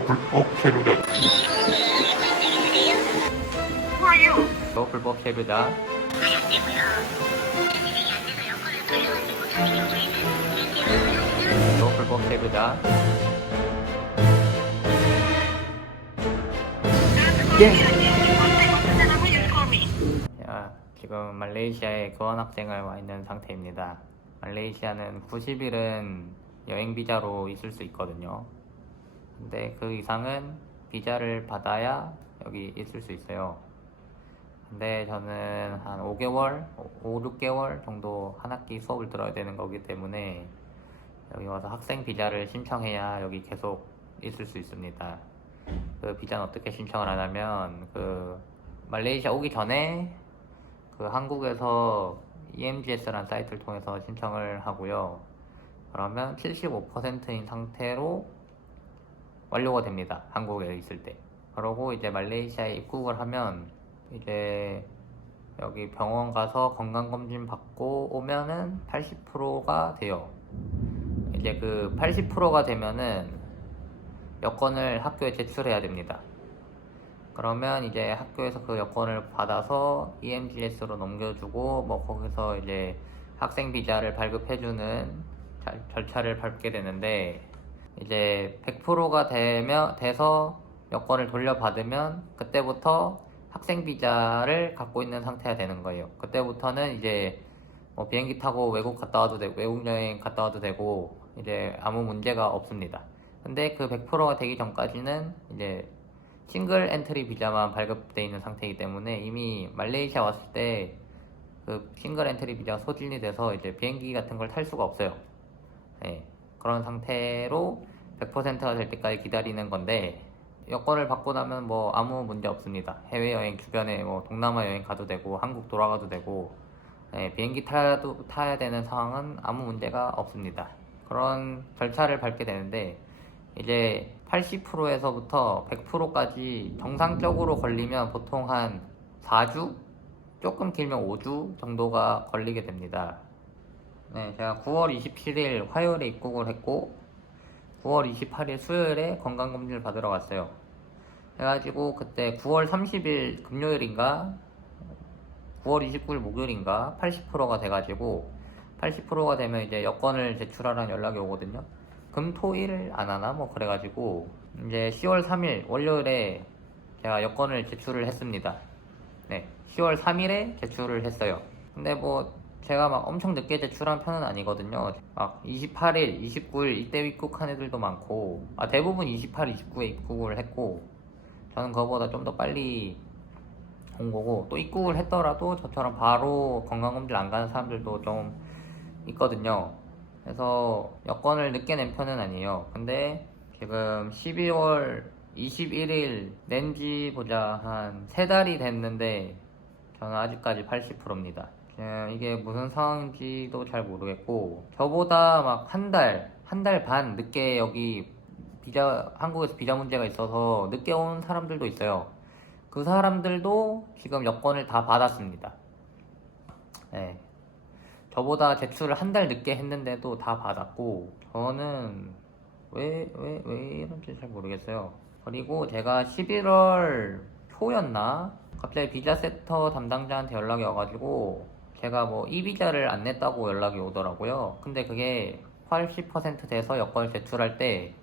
불법 체류자. 또 불법 체류자. 또 불법 체류자. 자, 지금 말레이시아에 교환학생을 와 있는 상태입니다. 말레이시아는 90일은 여행 비자로 있을 수 있거든요. 근데 그 이상은 비자를 받아야 여기 있을 수 있어요. 근데 저는 한 5개월, 5, 6개월 정도 한 학기 수업을 들어야 되는 거기 때문에 여기 와서 학생 비자를 신청해야 여기 계속 있을 수 있습니다. 그 비자는 어떻게 신청을 하냐면 그 말레이시아 오기 전에 그 한국에서 EMGS라는 사이트를 통해서 신청을 하고요. 그러면 75%인 상태로 완료가 됩니다. 한국에 있을 때. 그러고 이제 말레이시아에 입국을 하면 이제 여기 병원 가서 건강검진 받고 오면은 80%가 돼요. 이제 그 80%가 되면은 여권을 학교에 제출해야 됩니다. 그러면 이제 학교에서 그 여권을 받아서 EMGS로 넘겨주고 뭐 거기서 이제 학생 비자를 발급해주는 절차를 밟게 되는데, 이제 100%가 돼서 여권을 돌려받으면 그때부터 학생 비자를 갖고 있는 상태가 되는 거예요. 그때부터는 이제 뭐 비행기 타고 외국 갔다 와도 되고 외국 여행 갔다 와도 되고 이제 아무 문제가 없습니다. 근데 그 100%가 되기 전까지는 이제 싱글 엔트리 비자만 발급되어 있는 상태이기 때문에 이미 말레이시아 왔을 때 그 싱글 엔트리 비자 소진이 돼서 이제 비행기 같은 걸 탈 수가 없어요. 네, 그런 상태로 100%가 될 때까지 기다리는 건데, 여권을 받고 나면 뭐 아무 문제 없습니다. 해외여행 주변에 뭐 동남아 여행 가도 되고 한국 돌아가도 되고, 네, 비행기 타야 되는 상황은 아무 문제가 없습니다. 그런 절차를 밟게 되는데, 이제 80%에서부터 100%까지 정상적으로 걸리면 보통 한 4주? 조금 길면 5주 정도가 걸리게 됩니다. 네, 제가 9월 27일 화요일에 입국을 했고 9월 28일 수요일에 건강검진을 받으러 갔어요. 해가지고 그때 9월 30일 금요일인가 9월 29일 목요일인가 80%가 돼가지고 80%가 되면 이제 여권을 제출하라는 연락이 오거든요. 금, 토, 일 안 하나? 뭐 그래가지고 이제 10월 3일 월요일에 제가 여권을 제출을 했습니다. 네, 10월 3일에 제출을 했어요. 근데 뭐 제가 막 엄청 늦게 제출한 편은 아니거든요. 막 28일, 29일 이때 입국한 애들도 많고, 대부분 28, 29에 입국을 했고, 저는 그거보다 좀 더 빨리 온 거고, 또 입국을 했더라도 저처럼 바로 건강검진 안 가는 사람들도 좀 있거든요. 그래서 여권을 늦게 낸 편은 아니에요. 근데 지금 12월 21일 낸지 보자 한 3달이 됐는데 저는 아직까지 80%입니다. 이게 무슨 상황인지도 잘 모르겠고, 저보다 막 한 달 반 늦게 여기 한국에서 비자 문제가 있어서 늦게 온 사람들도 있어요. 그 사람들도 지금 여권을 다 받았습니다. 네. 저보다 제출을 한 달 늦게 했는데도 다 받았고, 저는 왜 이런지 잘 모르겠어요. 그리고 제가 11월 초였나? 갑자기 비자 세터 담당자한테 연락이 와가지고 제가 뭐 이비자를 안 냈다고 연락이 오더라고요. 근데 그게 80% 돼서 여권을 제출할 때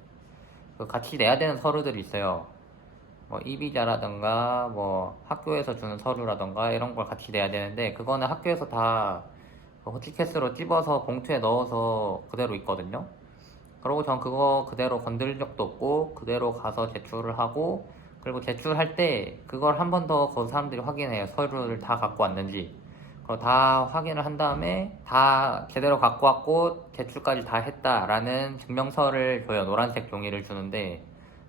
그 같이 내야 되는 서류들이 있어요. 뭐 이비자라던가 뭐 학교에서 주는 서류라던가 이런 걸 같이 내야 되는데, 그거는 학교에서 다 호치키스로 찝어서 봉투에 넣어서 그대로 있거든요. 그리고 전 그거 그대로 건들 적도 없고 그대로 가서 제출을 하고, 그리고 제출할 때 그걸 한 번 더 그 사람들이 확인해요. 서류를 다 갖고 왔는지. 그거 다 확인을 한 다음에 다 제대로 갖고 왔고 제출까지 다 했다라는 증명서를 줘요. 노란색 종이를 주는데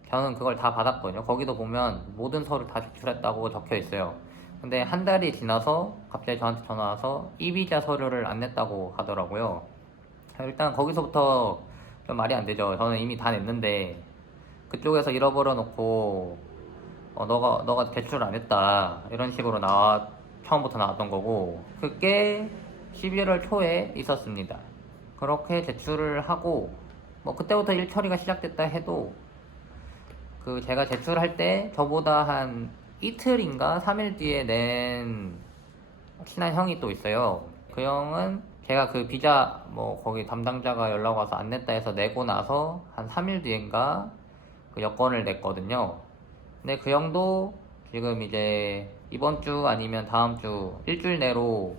저는 그걸 다 받았거든요. 거기도 보면 모든 서류 다 제출했다고 적혀 있어요. 근데 한 달이 지나서 갑자기 저한테 전화 와서 이비자 서류를 안 냈다고 하더라고요. 일단 거기서부터 좀 말이 안 되죠. 저는 이미 다 냈는데 그쪽에서 잃어버려 놓고 너가 제출 안 했다 이런 식으로 처음부터 나왔던 거고, 그게 11월 초에 있었습니다. 그렇게 제출을 하고 뭐 그때부터 일 처리가 시작됐다 해도 그 제가 제출할 때 저보다 한 이틀인가 3일 뒤에 낸 친한 형이 또 있어요. 그 형은 제가 그 비자 뭐 거기 담당자가 연락 와서 안 냈다 해서 내고 나서 한 3일 뒤인가 그 여권을 냈거든요. 근데 그 형도 지금 이제 이번 주 아니면 다음 주 일주일 내로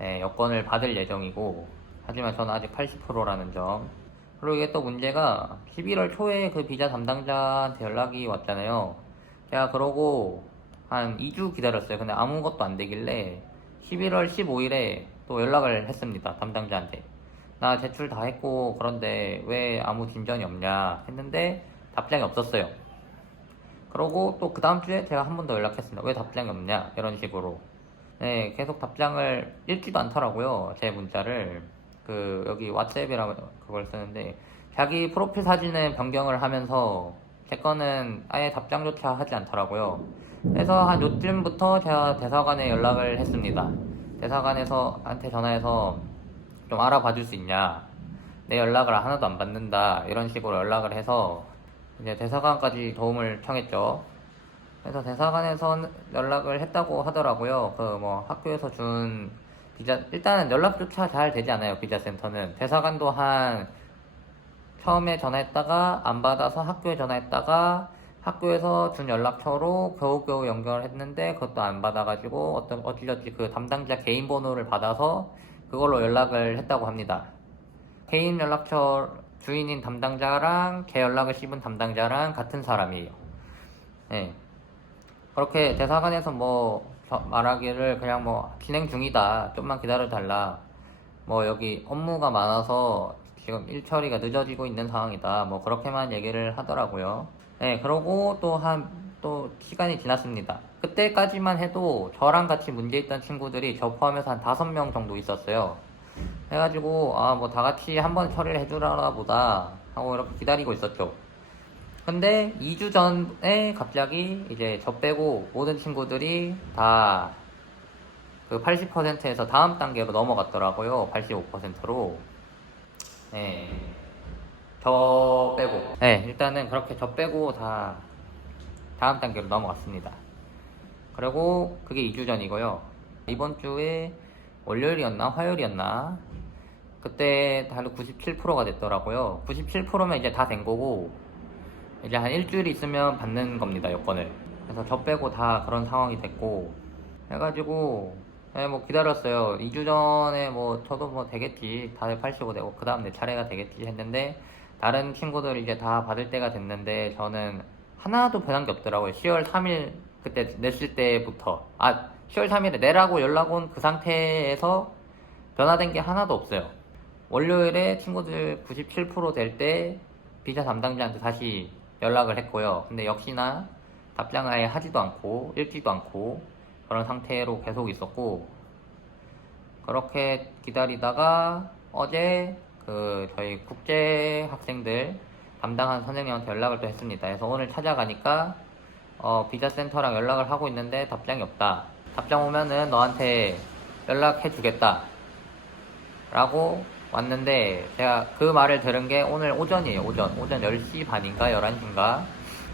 여권을 받을 예정이고, 하지만 저는 아직 80%라는 점. 그리고 이게 또 문제가 11월 초에 그 비자 담당자한테 연락이 왔잖아요. 제가 그러고 한 2주 기다렸어요. 근데 아무것도 안 되길래 11월 15일에 또 연락을 했습니다. 담당자한테. 나 제출 다 했고 그런데 왜 아무 진전이 없냐 했는데 답장이 없었어요. 그러고 또 그 다음 주에 제가 한 번 더 연락했습니다. 왜 답장이 없냐 이런 식으로. 네, 계속 답장을 읽지도 않더라고요. 제 문자를. 그 여기 왓츠앱이라고 그걸 쓰는데 자기 프로필 사진을 변경을 하면서 제 거는 아예 답장조차 하지 않더라고요. 그래서 한 요쯤부터 제가 대사관에 연락을 했습니다. 대사관에서 한테 전화해서 좀 알아봐 줄 수 있냐, 내 연락을 하나도 안 받는다 이런 식으로 연락을 해서 이제 대사관까지 도움을 청했죠. 그래서 대사관에서 연락을 했다고 하더라고요. 그 뭐 학교에서 준 비자, 일단은 연락조차 잘 되지 않아요. 비자센터는 대사관도 한 처음에 전화했다가 안 받아서 학교에 전화했다가 학교에서 준 연락처로 겨우겨우 연결을 했는데 그것도 안 받아가지고 어찌저찌 그 담당자 개인 번호를 받아서 그걸로 연락을 했다고 합니다. 개인 연락처 주인인 담당자랑 제 연락을 씹은 담당자랑 같은 사람이에요. 네. 그렇게 대사관에서 뭐 말하기를 그냥 뭐 진행 중이다, 좀만 기다려달라, 뭐 여기 업무가 많아서 지금 일 처리가 늦어지고 있는 상황이다, 뭐 그렇게만 얘기를 하더라고요. 네, 그러고 또 시간이 지났습니다. 그때까지만 해도 저랑 같이 문제 있던 친구들이 저 포함해서 한 5명 정도 있었어요. 해가지고 뭐 다 같이 한번 처리를 해주라나 보다 하고 이렇게 기다리고 있었죠. 근데 2주 전에 갑자기 이제 저 빼고 모든 친구들이 다 그 80%에서 다음 단계로 넘어갔더라고요. 85%로. 네. 저 빼고. 네, 일단은 그렇게 저 빼고 다 다음 단계로 넘어갔습니다. 그리고 그게 2주 전이고요. 이번 주에 월요일이었나 화요일이었나 그때 다들 97%가 됐더라고요. 97%면 이제 다 된 거고 이제 한 일주일 있으면 받는 겁니다, 여권을. 그래서 저 빼고 다 그런 상황이 됐고 해가지고 뭐 기다렸어요. 2주 전에 뭐 저도 뭐 되겠지, 다들 85 되고 그 다음 내 차례가 되겠지 했는데 다른 친구들 이제 다 받을 때가 됐는데 저는 하나도 변한 게 없더라고요. 10월 3일 그때 냈을 때부터 10월 3일에 내라고 연락 온 그 상태에서 변화된 게 하나도 없어요. 월요일에 친구들 97% 될 때 비자 담당자한테 다시 연락을 했고요. 근데 역시나 답장을 아예 하지도 않고 읽지도 않고 그런 상태로 계속 있었고, 그렇게 기다리다가 어제 그 저희 국제 학생들 담당한 선생님한테 연락을 또 했습니다. 그래서 오늘 찾아가니까 비자센터랑 연락을 하고 있는데 답장이 없다. 답장 오면은 너한테 연락해 주겠다 라고 왔는데, 제가 그 말을 들은 게 오늘 오전이에요. 오전 10시 반인가 11시인가.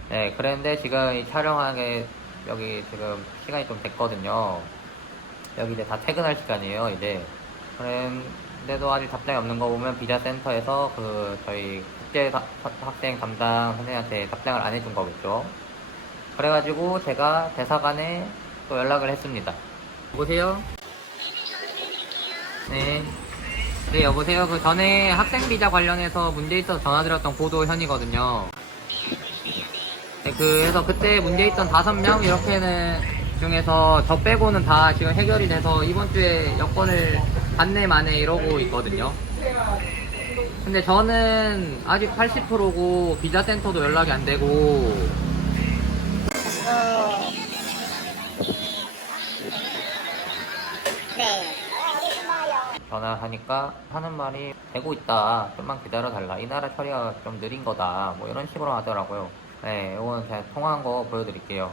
네, 그랬는데 지금 이 촬영하게 여기 지금 시간이 좀 됐거든요. 여기 이제 다 퇴근할 시간이에요, 이제. 그런데도 아직 답장이 없는 거 보면 비자센터에서 그 저희 국제 학생 담당 선생님한테 답장을 안 해준 거겠죠. 그래가지고 제가 대사관에 또 연락을 했습니다. 여보세요? 네. 네, 여보세요. 그 전에 학생 비자 관련해서 문제 있어서 전화드렸던 고도현이거든요. 네, 그래서 그때 문제 있던 5명 이렇게는 중에서 저 빼고는 다 지금 해결이 돼서 이번 주에 여권을 받네 마네 이러고 있거든요. 근데 저는 아직 80%고 비자센터도 연락이 안 되고. 네. 전화하니까 하는 말이 되고 있다, 좀만 기다려달라, 이 나라 처리가 좀 느린 거다, 뭐 이런 식으로 하더라고요. 네, 이건 제가 통화한 거 보여드릴게요.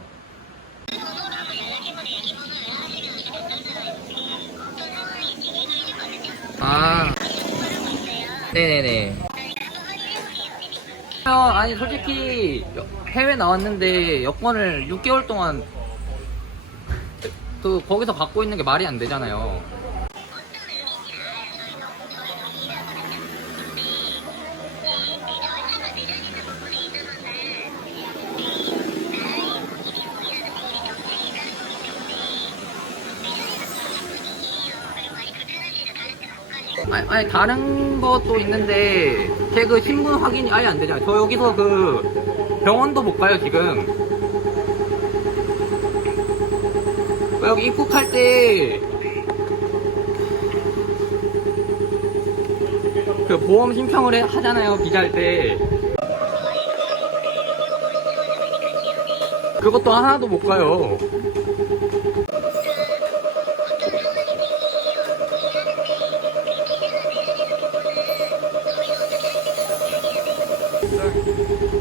네네네. 아니 솔직히 해외 나왔는데 여권을 6개월 동안 그 거기서 갖고 있는 게 말이 안 되잖아요. 아니 다른 것도 있는데 제 그 신분 확인이 아예 안 되잖아요. 저 여기서 그 병원도 못 가요 지금. 여기 입국할 때 그 보험 신청을 하잖아요 비자 할 때. 그것도 하나도 못 가요.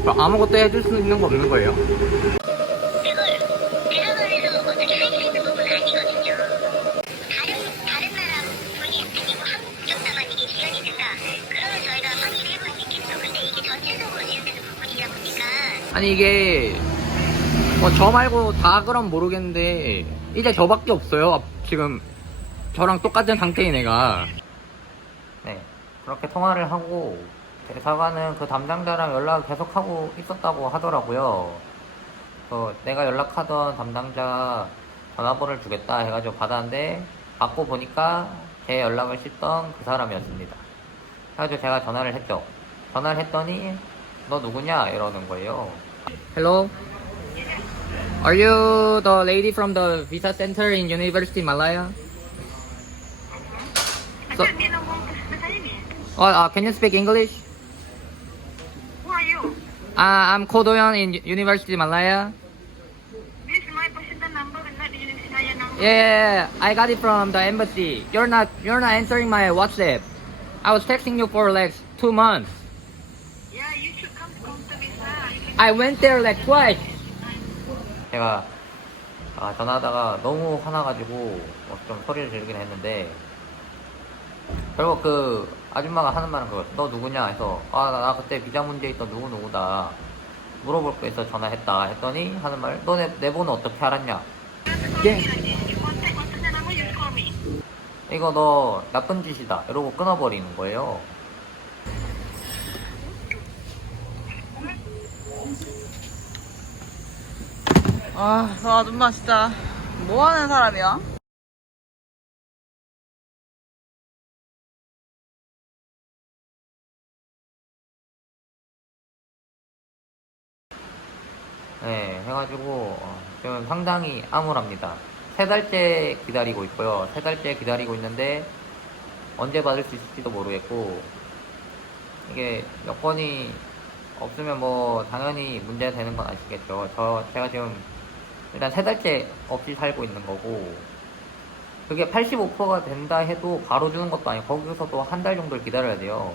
그럼 아무것도 해줄 수 있는 거 없는 거예요? 대학원에서 어떻게 할 수 있는 부분은 아니거든요. 다른 나라 분이 아니고 한국적다만 이게 지연이 된다. 그러면 저희가 확인해 볼 수 있겠죠. 근데 이게 전체적으로 지연되는 부분이다 보니까. 아니 이게 뭐 저 말고 다 그럼 모르겠는데 이제 저밖에 없어요 지금. 저랑 똑같은 상태인 애가. 네, 그렇게 통화를 하고 대사관은 그 담당자랑 연락을 계속하고 있었다고 하더라고요. 내가 연락하던 담당자 전화번호를 주겠다 해가지고 받았는데 받고 보니까 제 연락을 씹던 그 사람이었습니다. 그래가지고 제가 전화를 했죠. 전화를 했더니 너 누구냐 이러는 거예요. Hello? Are you the lady from the visa center in University Malaya? So, can you speak English? Who are you? I'm Ko Do-yeon in University Malaya. This is my personal number, not the Indonesia number. Yeah, I got it from the embassy. You're not answering my WhatsApp. I was texting you for like 2 months. Yeah, you should come to visa. I went there like twice. 제가 전화하다가 너무 화나가지고 좀 소리를 지르긴 했는데 결국 그 아줌마가 하는 말은 그거 너 누구냐 해서 나 그때 비자 문제 있던 누구누구다 물어볼 거 있어 전화했다 했더니 하는 말 너 내 번호 어떻게 알았냐. 예. You contact what's the number, you call me. 이거 너 나쁜 짓이다 이러고 끊어버리는 거예요. 저 아줌마 진짜 뭐 하는 사람이야? 네, 해가지고 지금 상당히 암울합니다. 3달째 기다리고 있고요. 3달째 기다리고 있는데 언제 받을 수 있을지도 모르겠고 이게 여건이 없으면 뭐 당연히 문제 되는 건 아시겠죠. 제가 지금 일단 3달째 없이 살고 있는 거고 그게 85%가 된다 해도 바로 주는 것도 아니고 거기서도 한 달 정도를 기다려야 돼요.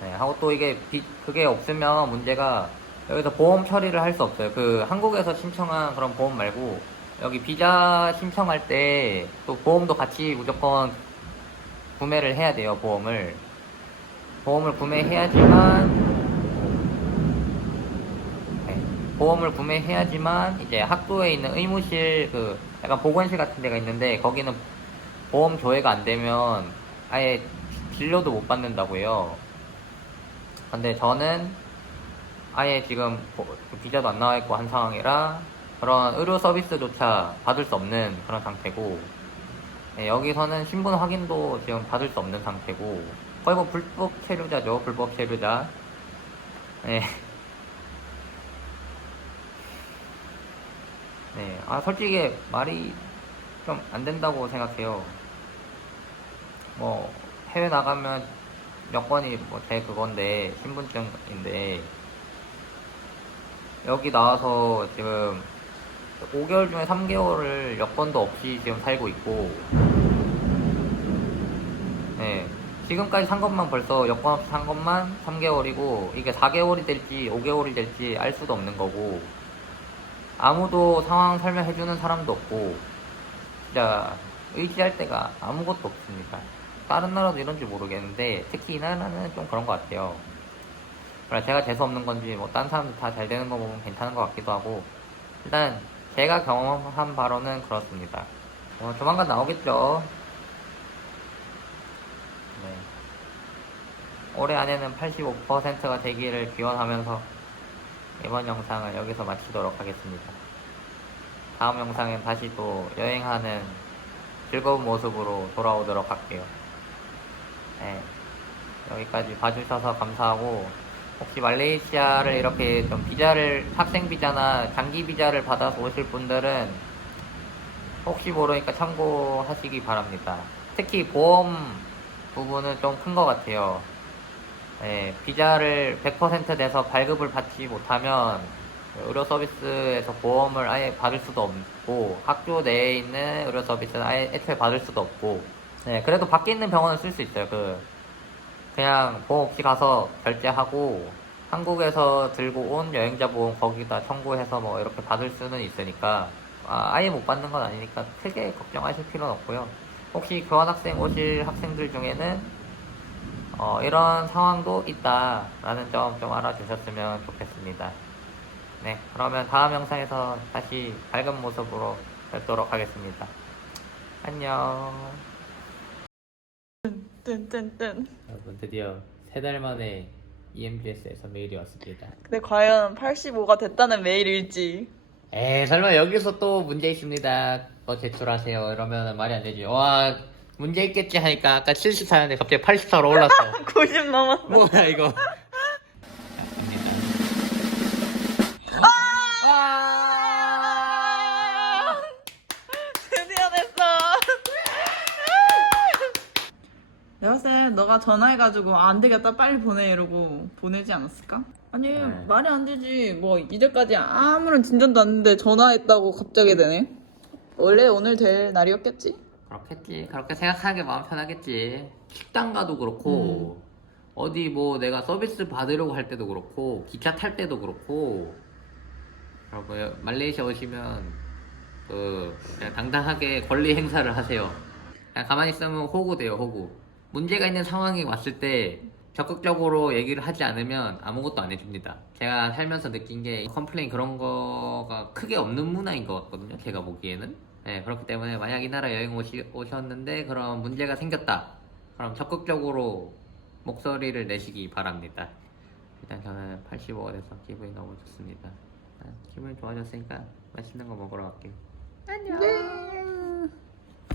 네, 하고 또 이게 그게 없으면 문제가 여기서 보험 처리를 할 수 없어요. 그 한국에서 신청한 그런 보험 말고 여기 비자 신청할 때 또 보험도 같이 무조건 구매를 해야 돼요. 보험을 구매해야지만 이제 학교에 있는 의무실 그 약간 보건실 같은 데가 있는데 거기는 보험 조회가 안 되면 아예 진료도 못 받는다고 해요. 근데 저는 아예 지금 비자도 안 나와 있고 한 상황이라 그런 의료 서비스조차 받을 수 없는 그런 상태고, 네, 여기서는 신분 확인도 지금 받을 수 없는 상태고 거의 뭐 불법 체류자죠. 불법 체류자. 네. 네, 솔직히 말이 좀 안 된다고 생각해요. 뭐 해외 나가면 여권이 뭐 제 그건데 신분증인데 여기 나와서 지금 5개월 중에 3개월을 여권도 없이 지금 살고 있고, 네, 지금까지 산 것만 벌써 여권 없이 산 것만 3개월이고 이게 4개월이 될지 5개월이 될지 알 수도 없는 거고 아무도 상황 설명해주는 사람도 없고 진짜 의지할 데가 아무것도 없습니다. 다른 나라도 이런지 모르겠는데 특히 이 나라는 좀 그런 것 같아요. 제가 재수없는 건지 뭐 다른 사람들 다 잘 되는 거 보면 괜찮은 것 같기도 하고 일단 제가 경험한 바로는 그렇습니다. 조만간 나오겠죠. 네. 올해 안에는 85%가 되기를 기원하면서 이번 영상을 여기서 마치도록 하겠습니다. 다음 영상엔 다시 또 여행하는 즐거운 모습으로 돌아오도록 할게요. 네. 여기까지 봐주셔서 감사하고 혹시 말레이시아를 이렇게 좀 비자를 학생 비자나 장기 비자를 받아서 오실 분들은 혹시 모르니까 참고하시기 바랍니다. 특히 보험 부분은 좀 큰 것 같아요. 네, 비자를 100% 내서 발급을 받지 못하면 의료 서비스에서 보험을 아예 받을 수도 없고 학교 내에 있는 의료 서비스는 아예 애초에 받을 수도 없고 네, 그래도 밖에 있는 병원은 쓸 수 있어요. 그냥 보험 없이 가서 결제하고 한국에서 들고 온 여행자 보험 거기다 청구해서 뭐 이렇게 받을 수는 있으니까 아예 못 받는 건 아니니까 크게 걱정하실 필요는 없고요. 혹시 교환학생 오실 학생들 중에는 이런 상황도 있다라는 점 좀 알아주셨으면 좋겠습니다. 네, 그러면 다음 영상에서 다시 밝은 모습으로 뵙도록 하겠습니다. 안녕. 뜬뜬뜬. 여러분 드디어 3달 만에 EMBS에서 메일이 왔습니다. 근데 과연 85가 됐다는 메일일지. 설마 여기서 또 문제 있습니다. 제출하세요. 이러면 말이 안 되지. 와, 문제 있겠지 하니까 아까 74였는데 갑자기 84로 올랐어. 90 넘었어. 뭐야 이거. 드디어 됐어. 내가 봤을 때 너가 전화해가지고 안 되겠다 빨리 보내 이러고 보내지 않았을까? 아니 네. 말이 안 되지. 뭐 이제까지 아무런 진전도 안 됐는데 전화했다고 갑자기 되네. 원래 오늘 될 날이었겠지? 그렇겠지. 그렇게 생각하는 게 마음 편하겠지. 식당 가도 그렇고 어디 뭐 내가 서비스 받으려고 할 때도 그렇고 기차 탈 때도 그렇고 여러분 말레이시아 오시면 그냥 당당하게 권리 행사를 하세요. 그냥 가만히 있으면 호구 돼요. 호구. 문제가 있는 상황이 왔을 때 적극적으로 얘기를 하지 않으면 아무것도 안 해줍니다. 제가 살면서 느낀 게 컴플레인 그런 거가 크게 없는 문화인 것 같거든요. 제가 보기에는. 네, 그렇기 때문에 만약 이 나라 여행 오셨는데 그런 문제가 생겼다. 그럼 적극적으로 목소리를 내시기 바랍니다. 일단 저는 85가 돼서 기분이 너무 좋습니다. 기분이 좋아졌으니까 맛있는 거 먹으러 갈게요. 안녕. 네.